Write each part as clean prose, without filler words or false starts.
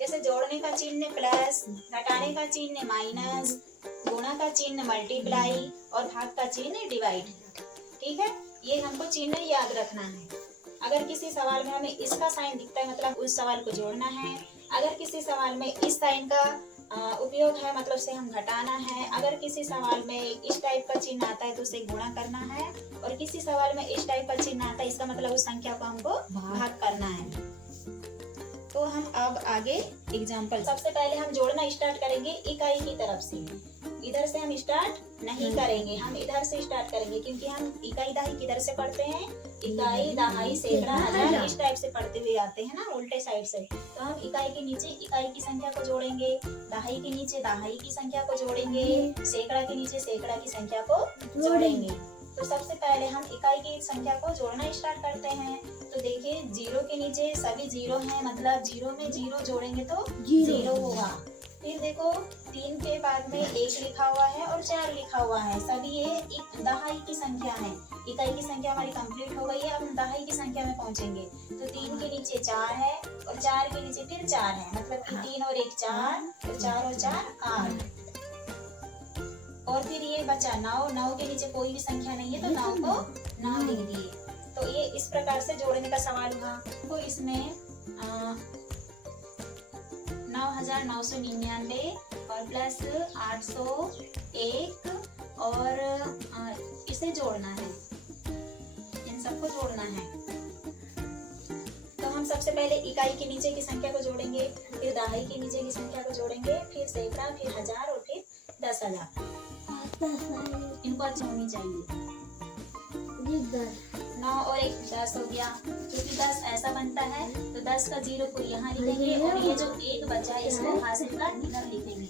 जैसे जोड़ने का चिन्ह प्लस, घटाने का चिन्ह माइनस, गुणा का चिन्ह मल्टीप्लाई और भाग का चिन्ह डिवाइड। ठीक है, ये हमको चिन्ह याद रखना है। अगर किसी सवाल में हमें इसका साइन दिखता है मतलब उस सवाल को जोड़ना है। अगर किसी सवाल में इस साइन का उपयोग है मतलब उसे हम घटाना है। अगर किसी सवाल में इस टाइप का चिन्ह आता है तो उसे गुणा करना है। और किसी सवाल में इस टाइप का चिन्ह आता है इसका मतलब उस संख्या को हमको भाग करना है। तो हम अब आगे एग्जाम्पल, सबसे पहले हम जोड़ना स्टार्ट करेंगे इकाई की तरफ से। इधर से हम स्टार्ट नहीं करेंगे, हम इधर से स्टार्ट करेंगे क्योंकि हम इकाई दहाई किधर से पढ़ते हैं, इकाई दहाई सैकड़ा हजार इस टाइप से पढ़ते हुए आते हैं ना, उल्टे साइड से। तो हम इकाई के नीचे इकाई की संख्या को जोड़ेंगे, दहाई के नीचे दहाई की संख्या को जोड़ेंगे, सैकड़ा के नीचे सैकड़ा की संख्या को जोड़ेंगे। तो सबसे पहले हम इकाई की संख्या को जोड़ना स्टार्ट करते हैं। तो देखिए जीरो के नीचे सभी जीरो हैं मतलब जीरो में जीरो जोड़ेंगे तो जीरो होगा। फिर देखो 3 के बाद में 1 लिखा हुआ है और 4 लिखा हुआ है, सभी ये एक दहाई की संख्या है। इकाई की संख्या हमारी कंप्लीट हो गई है, अब हम दहाई की संख्या में पहुंचेंगे। तो 3 के नीचे 4 है और 4 के नीचे फिर 4 है, मतलब कि 3 और 1 4 और 4 और 4 8। और फिर ये बचा 9, 9 के नीचे कोई भी संख्या नहीं है तो 9 को 9 लिख दिए। तो ये इस प्रकार से जोड़ने का सवाल हुआ। तो इसमें 9,999 और प्लस 801 और इसे जोड़ना है, इन सबको जोड़ना है। तो हम सबसे पहले इकाई के नीचे की संख्या को जोड़ेंगे, फिर दहाई के नीचे की संख्या को जोड़ेंगे, फिर सैकड़ा, फिर हजार और फिर 10,000। इनको अच्छी होनी चाहिए। 9 और 1 10 हो गया, क्योंकि 10 ऐसा बनता है तो 10 का 0 को यहाँ लिखेंगे और ये जो 1 बचा है इसको हासिल का इधर लिखेंगे।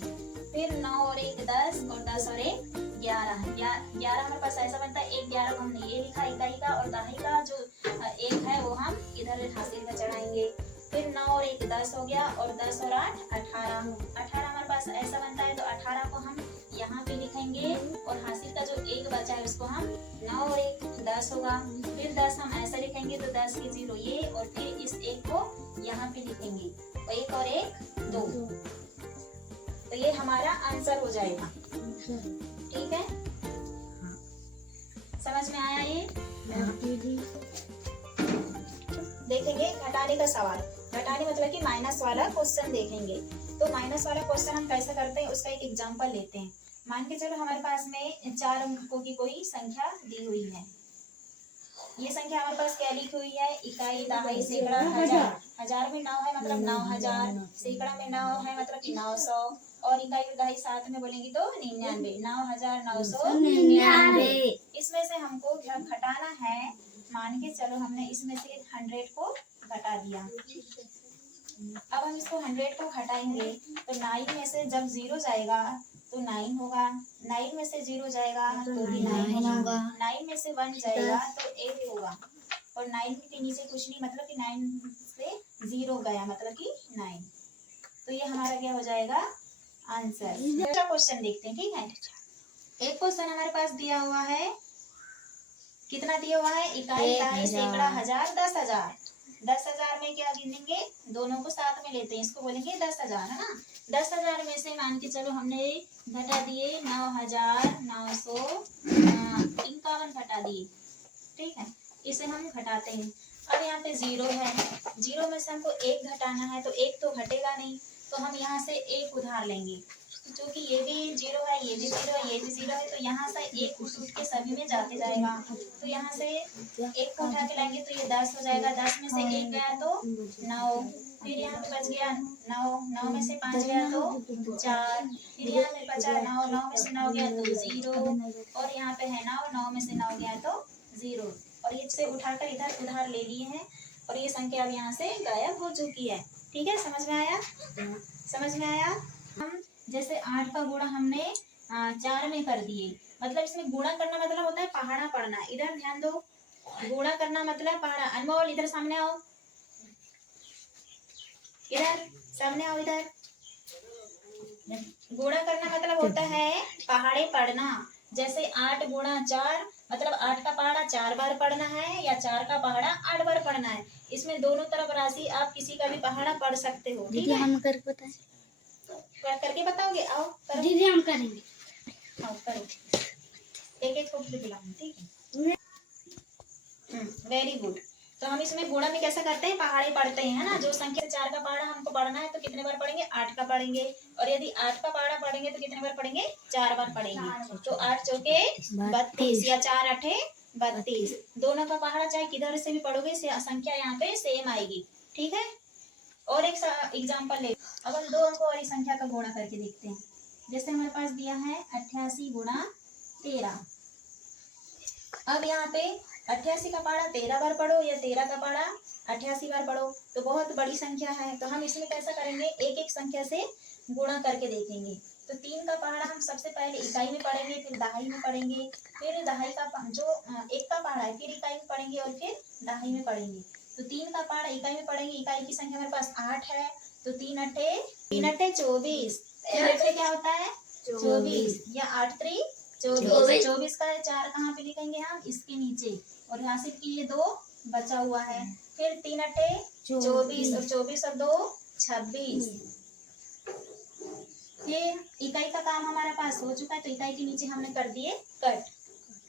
फिर 9 और 1 10 और 10 और 1 11 है। 11 हमारे पास ऐसा बनता है, 1 11 को हमने ये लिखा इकाई का और दहाई का जो 1 है वो हम इधर हासिल का चढ़ाएंगे। फिर 9 और 1 10 हो गया और 10 और 8 18। 18 हमारे पास ऐसा बनता है तो 18 को हम यहाँ पे लिखेंगे और हासिल का जो 1 बचा है उसको हम 9 और 1 10 होगा। फिर 10 हम ऐसा लिखेंगे तो 10 के 0 ये और फिर इस 1 को यहाँ पे लिखेंगे, 1 और 1 2। तो ये हमारा आंसर हो जाएगा। ठीक है, समझ में आया ये? देखेंगे घटाने का सवाल। घटाने मतलब कि माइनस वाला क्वेश्चन देखेंगे। तो माइनस वाला क्वेश्चन हम कैसे करते हैं उसका एक एग्जांपल लेते हैं। मान के चलो हमारे पास में 4 अंकों की कोई संख्या दी हुई है। ये संख्या हमारे पास क्या लिखी हुई है, इकाई दहाई सैकड़ा हजार। हजार में 9 है मतलब 9,000, सैकड़ा में 9 है मतलब कि 900 और इकाई और दहाई साथ में बोलेंगे तो 99, 9,999। इसमें से हमको जब घटाना है, मान के चलो हमने इसमें से 100 को घटा दिया। अब हम इसको 100 को घटाएंगे तो 9 में से जब 0 जाएगा तो 9 होगा, 9 में से 0 जाएगा तो भी 9 होगा, 9 में से 1 जाएगा तो 8 होगा और 9 के नीचे कुछ नहीं मतलब कि 9 से 0 गया मतलब कि 9। तो ये हमारा क्या हो जाएगा आंसर। दूसरा क्वेश्चन देखते हैं। ठीक है, एक क्वेश्चन हमारे पास दिया हुआ है, कितना दिया हुआ है, इकाई दहाई सैकड़ा हजार 10,000। 10,000 में क्या गिनेंगे, दोनों को साथ में लेते हैं, इसको बोलेंगे 10,000 है ना। 10,000 में से मान के चलो हमने घटा दिए 9,951 घटा दिए। ठीक है, इसे हम घटाते हैं। अब यहाँ पे 0 है, 0 में से हमको 1 घटाना है तो 1 तो घटेगा नहीं, तो हम यहाँ से 1 उधार लेंगे। क्योंकि ये भी 0 है, ये भी 0 है, ये भी 0 है, तो यहाँ से 1 उठ के सभी में जाते जाएगा। तो यहाँ से 1 को उठा के लाएंगे तो ये 10 हो जाएगा, 10 में से 1 गया तो 9, फिर यहाँ पे बच गया 9, 9 में से 5 गया तो 4, फिर यहाँ पे बचा 9, 9 में से 9 गया तो 0 और यहाँ पे है 9, 9 में से 9 गया तो 0 और ये से उठाकर इधर उधार ले लिए हैं और ये संख्या अब यहाँ से गायब हो चुकी है। ठीक है, समझ में आया? समझ में आया? हम जैसे 8 का गुणा हमने 4 में कर दिए, मतलब इसमें गुणा करना मतलब होता है पहाड़ा पढ़ना। इधर ध्यान दो, गुणा करना मतलब पहाड़ा। अनमोल इधर सामने आओ, इधर सामने आओ, इधर। गुणा करना मतलब होता है पहाड़े पढ़ना। जैसे 8 गुणा 4 मतलब 8 का पहाड़ा 4 बार पढ़ना है या 4 का पहाड़ा 8 बार पढ़ना है। इसमें दोनों तरफ राशि आप किसी का भी पहाड़ा पढ़ सकते हो। ठीक है, हम करके बताएं। करके बताओगे? आओ करो दीदी हम करेंगे। आओ करो, एक एक को बुलाऊंगी। ठीक है, वेरी गुड। तो हम इसमें गुणा में कैसा करते हैं, पहाड़े पढ़ते हैं, है ना। जो संख्या 4 का पहाड़ा हमको पढ़ना है तो कितने बार पढ़ेंगे, 8 का पढ़ेंगे। और यदि 8 का पहाड़ा पढ़ेंगे तो कितने बार पढ़ेंगे, 4 बार पढ़ेंगे। तो 8 चौके 32 या 4 आठे 32। दोनों का पहाड़ा चाहे किधर से भी पढ़ोगे संख्या यहाँ पे सेम आएगी। ठीक है, और एक एग्जाम्पल ले। अब हम दो अंकों वाली संख्या का गुणा करके देखते हैं। जैसे हमारे पास दिया है 88 गुणा 13। अब यहाँ पे 88 का पहाड़ा 13 बार पढ़ो या 13 का पहाड़ा 88 बार पढ़ो तो बहुत बड़ी संख्या है। तो हम इसमें कैसा करेंगे, एक एक संख्या से गुणा करके देखेंगे। तो 3 का पहाड़ा हम सबसे पहले इकाई में पढ़ेंगे, फिर दहाई में पढ़ेंगे, फिर दहाई का जो 1 का पहाड़ा है फिर इकाई में पढ़ेंगे और फिर दहाई में पढ़ेंगे। तो 3 का पहाड़ा इकाई में पढ़ेंगे, इकाई की संख्या हमारे पास 8 है। तो 3 अट्ठे 24। 3 अट्ठे क्या होता है, 24 या 8 3 24। 24 का 4 कहाँ पे लिखेंगे हम, इसके नीचे, और यहाँ से ये 2 बचा हुआ है। फिर 3 अट्ठे 24 और 24 और 2 26। फिर इकाई का काम हमारा पास हो चुका है तो इकाई के नीचे हमने कर दिए कट।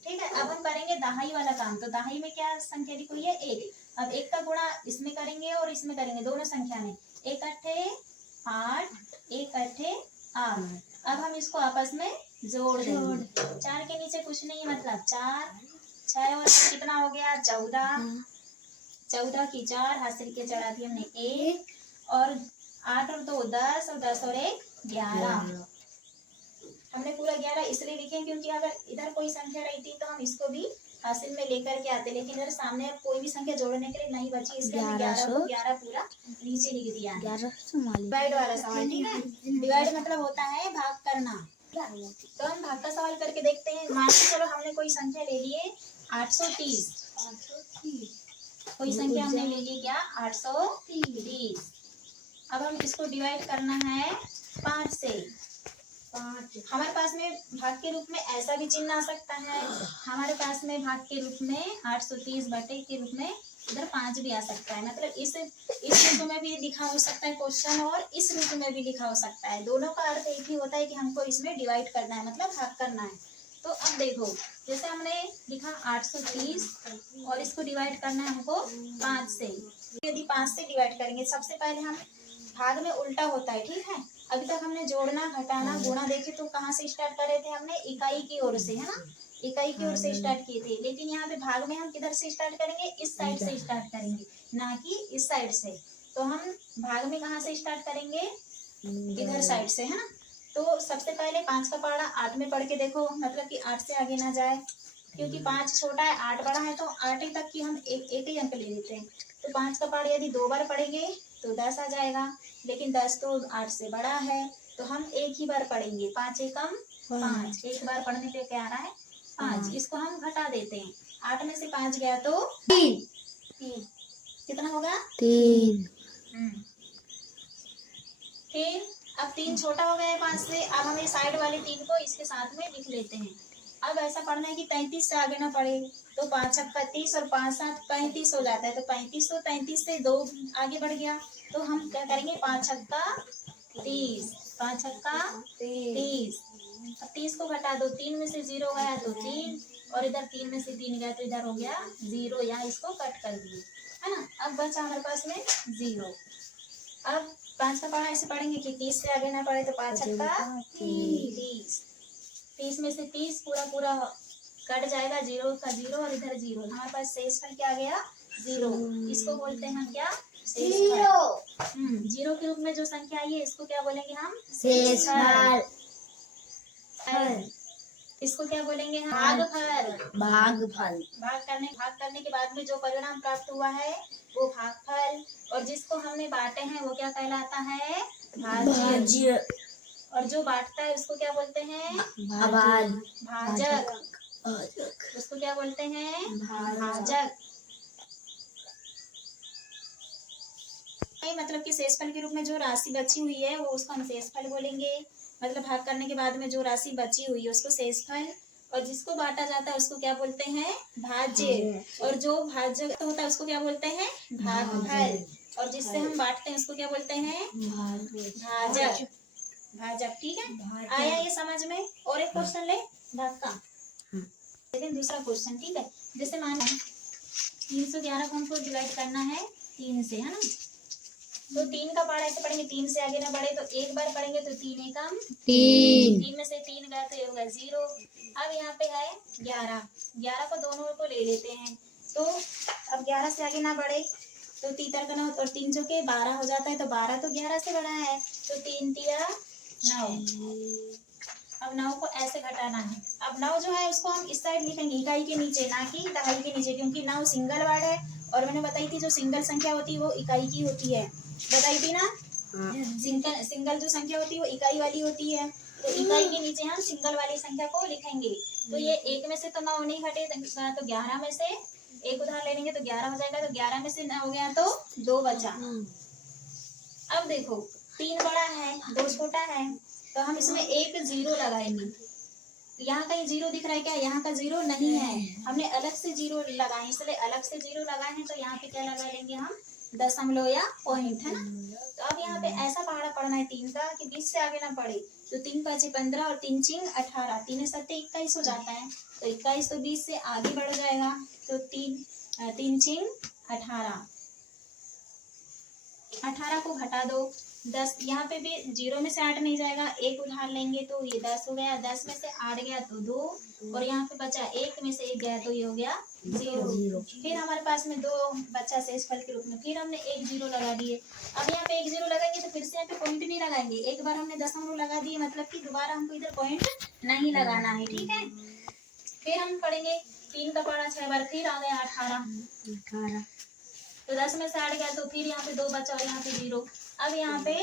ठीक है, अब हम करेंगे दहाई वाला काम। तो दहाई में क्या संख्या लिखी हुई है, 1। अब 1 का गुणा इसमें करेंगे और इसमें करेंगे, दोनों संख्या में। 1 अट्ठे 8, 1 अट्ठे 8। अब हम इसको आपस में जोड़ देंगे। 4 के नीचे कुछ नहीं है, मतलब 4, 6 और कितना हो गया 14। 14 की 4 हासिल के चढ़ा दी हमने 1, और 8 और 2 10, और 10 और 1 11। हमने पूरा 11 इसलिए लिखे क्योंकि अगर इधर कोई संख्या रहती तो हम इसको भी हासिल में लेकर के आते, लेकिन इधर सामने अब कोई भी संख्या जोड़ने के लिए नहीं बची, इसलिए हमने 11 को 11 पूरा नीचे लिख दिया है। डिवाइड वाला सवाल। ठीक है, डिवाइड मतलब होता है भाग करना। तो हम भाग का सवाल करके देखते हैं। मान लो चलो हमने कोई संख्या ले लिए 830। कोई संख्या हमने ले ली क्या, 830। अब हम इसको डिवाइड करना है 5 से। हमारे पास में भाग के रूप में ऐसा भी चिन्ह आ सकता है, हमारे पास में भाग के रूप में 830 बटे के रूप में इधर 5 भी आ सकता है। मतलब इस रूप में भी लिखा हो सकता है क्वेश्चन, और इस रूप में भी लिखा हो सकता है। दोनों का अर्थ एक ही होता है कि हमको इसमें डिवाइड करना है, मतलब भाग करना है। तो अब देखो, जैसे हमने लिखा 830 और इसको डिवाइड करना है हमको 5 से। यदि 5 से डिवाइड करेंगे, सबसे पहले हम भाग में उल्टा होता है। ठीक है, अभी तक हमने जोड़ना घटाना गुणा देखे तो कहाँ से स्टार्ट कर रहे थे, हमने इकाई की ओर से, है ना, इकाई की ओर से स्टार्ट किए थे। लेकिन यहाँ पे भाग में हम किधर से स्टार्ट करेंगे, इस साइड से स्टार्ट करेंगे, ना कि इस साइड से। तो हम भाग में कहाँ से स्टार्ट करेंगे, इधर साइड से, है ना। तो सबसे पहले 5 का पहाड़ा 8 में पढ़ के देखो, मतलब कि 8 से आगे ना जाए, क्योंकि 5 छोटा है 8 बड़ा है, तो 8 ही तक की हम एक ही अंक ले लेते हैं। तो 5 का पहाड़ा यदि 2 बार पढ़ेंगे तो 10 आ जाएगा, लेकिन 10 तो 8 से बड़ा है, तो हम एक ही बार पढ़ेंगे। 5 एकम 5, एक बार पढ़ने पे क्या आ रहा है 5। इसको हम घटा देते हैं, 8 में से 5 गया तो 3। कितना होगा 3। फिर अब 3 छोटा हो गया है 5 से। अब हमें साइड वाले 3 को इसके साथ में लिख लेते हैं। अब ऐसा पढ़ना है कि 33 से आगे ना पढ़े, तो 5 छक्का 30 और 5 7 35 हो जाता है। तो 35 तो 33 से 2 आगे बढ़ गया, तो हम क्या करेंगे 5 छक्का 30, 5 छक्का 30। अब 30 को घटा दो, 3 में से 0 गया तो 3, और इधर 3 में से 3 गया तो इधर हो गया 0, यहाँ इसको कट कर दिए, है ना। अब बचा हमारे पास में 0। अब 5 का पहाड़ा ऐसे पढ़ेंगे कि 30 से आगे ना पढ़े, तो 5 छक्का 30, 30 में से 30 पूरा पूरा कट जाएगा, 0 का 0 और इधर 0, हमारे पास शेष फल क्या आ गया 0। इसको बोलते हैं हम क्या, शेष फल। 0 के रूप में जो संख्या आई है इसको क्या बोलेंगे हम, शेष फल। इसको क्या बोलेंगे हम, भागफल। भागफल। भाग करने के बाद में जो परिणाम प्राप्त हुआ है वो भागफल, और जिसको हमने बांटे हैं वो क्या कहलाता है, भाज्य। और जो बांटता है उसको क्या बोलते हैं, भाजक। उसको क्या बोलते हैं, भाजक। मतलब कि शेषफल के रूप में जो राशि बची हुई है वो उसको हम शेषफल बोलेंगे। मतलब भाग करने के बाद में जो राशि बची हुई है उसको शेषफल, और जिसको बांटा जाता है उसको क्या बोलते हैं? भाज्य। और जो भाज्य होता है उसको क्या बोलते हैं? भागफल। और जिससे हम बांटते हैं उसको क्या बोलते हैं? भाजक। भाजक, ठीक है। आया ये समझ में? और एक क्वेश्चन ले भाग का, लेकिन दूसरा क्वेश्चन, ठीक है। जैसे मान 311 को हमको डिवाइड करना है 3 से, है ना। तो 3 का पहाड़ा ऐसे पढ़ेंगे, 3 से आगे ना बढ़े तो एक बार पढ़ेंगे तो 3 एकम 3 में से 3 गया तो ये होगा 0। अब यहाँ पे है 11, 11 को दोनों को ले लेते हैं। तो अब 11 से आगे ना बढ़े तो तीतर का 9 और 3 जो के 12 हो जाता है, तो 12 तो 11 से बड़ा है, तो 3 तिया 9। अब 9 को ऐसे घटाना है। अब 9 जो है उसको हम इस साइड लिखेंगे इकाई के नीचे, ना कि दहाई के नीचे, क्योंकि 9 सिंगल वर्ड है। और मैंने बताई थी जो सिंगल संख्या होती है वो इकाई की होती है, बताई थी ना। सिंगल जो संख्या होती है वो इकाई वाली होती है, तो इकाई के नीचे हम सिंगल वाली संख्या को लिखेंगे। तो ये 1 में से तो 9 नहीं घटेगा, तो 11 में से एक उधार ले लेंगे तो 11 हो जाएगा। तो 11 में से 9 हो गया तो 2 बचा। अब देखो 3 बड़ा है 2 छोटा है, तो हम इसमें एक 0 लगाएंगे। यहाँ कहीं 0 दिख रहा है क्या? यहाँ का 0 नहीं है, हमने अलग से 0 लगाए, इसलिए अलग से 0 लगाए हैं। तो यहाँ पे क्या लगा लेंगे हम? दशमलव या पॉइंट, है ना। तो अब यहाँ पे ऐसा पहाड़ा पढ़ना है 3 का कि 20 से आगे ना पड़े। तो 3 5 15 और 3 चिंग 18, 3 7 21 हो जाता है। तो 21 तो 20 से आगे बढ़ जाएगा, तो 3 चिंग 18, 18 को घटा दो 10। यहाँ पे भी 0 में से 8 नहीं जाएगा, एक उधार लेंगे तो ये 10 हो गया, 10 में से 8 गया तो 2, और यहाँ पे बचा 1 में से 1 गया तो ये हो गया 0। फिर हमारे पास में 2 बचा शेषफल के रूप में, फिर हमने एक 0 लगा दिए। अब यहाँ पे एक 0 लगाएंगे तो फिर से यहाँ पे पॉइंट नहीं लगाएंगे, एक बार हमने दशमलव लगा दिए, मतलब कि दोबारा हमको इधर पॉइंट नहीं लगाना है, ठीक है। फिर हम पढ़ेंगे 3 का पहाड़ा 6 बार, फिर आ गया 18, तो 10 में से 8 गया तो फिर यहाँ पे 2 बचा और यहाँ पे 0। अब यहाँ पे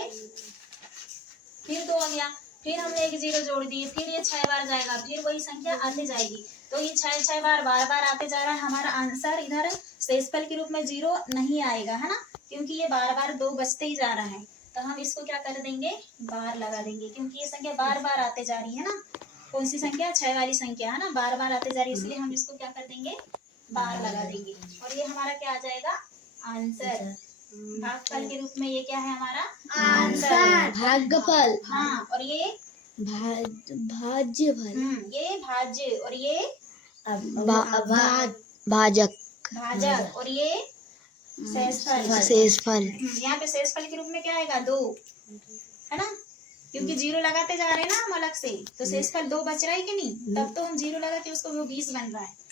फिर 2 आ गया, फिर हमने एक 0 जोड़ दिए, फिर ये 6 बार जाएगा, फिर वही संख्या आते जाएगी। तो ये 6 बार बार बार आते जा रहा है। हमारा आंसर इधर शेषफल के रूप में 0 नहीं आएगा, है ना, क्योंकि ये बार बार 2 बचते ही जा रहा है। तो हम इसको क्या कर देंगे? बार लगा देंगे, क्योंकि ये संख्या बार बार आते जा रही है ना। कौन सी संख्या? 6 वाली संख्या, है ना, बार बार आते जा रही है, इसलिए हम इसको क्या कर देंगे? बार लगा देंगे। और ये हमारा क्या आ जाएगा? आंसर। भागफल के रूप में ये क्या है हमारा? आंसर, भागफल। हाँ, और ये भाज्यफल। ये भाज्य, और ये भाजक। भाजक, और ये शेषफल। शेषफल। यहाँ पे शेषफल के रूप में क्या आएगा? 2, है ना, क्योंकि 0 लगाते जा रहे हैं ना हम अलग से, तो शेषफल 2 बच रहा है कि नहीं? तब तो हम 0 लगा के उसको वो 20 बन रहा है।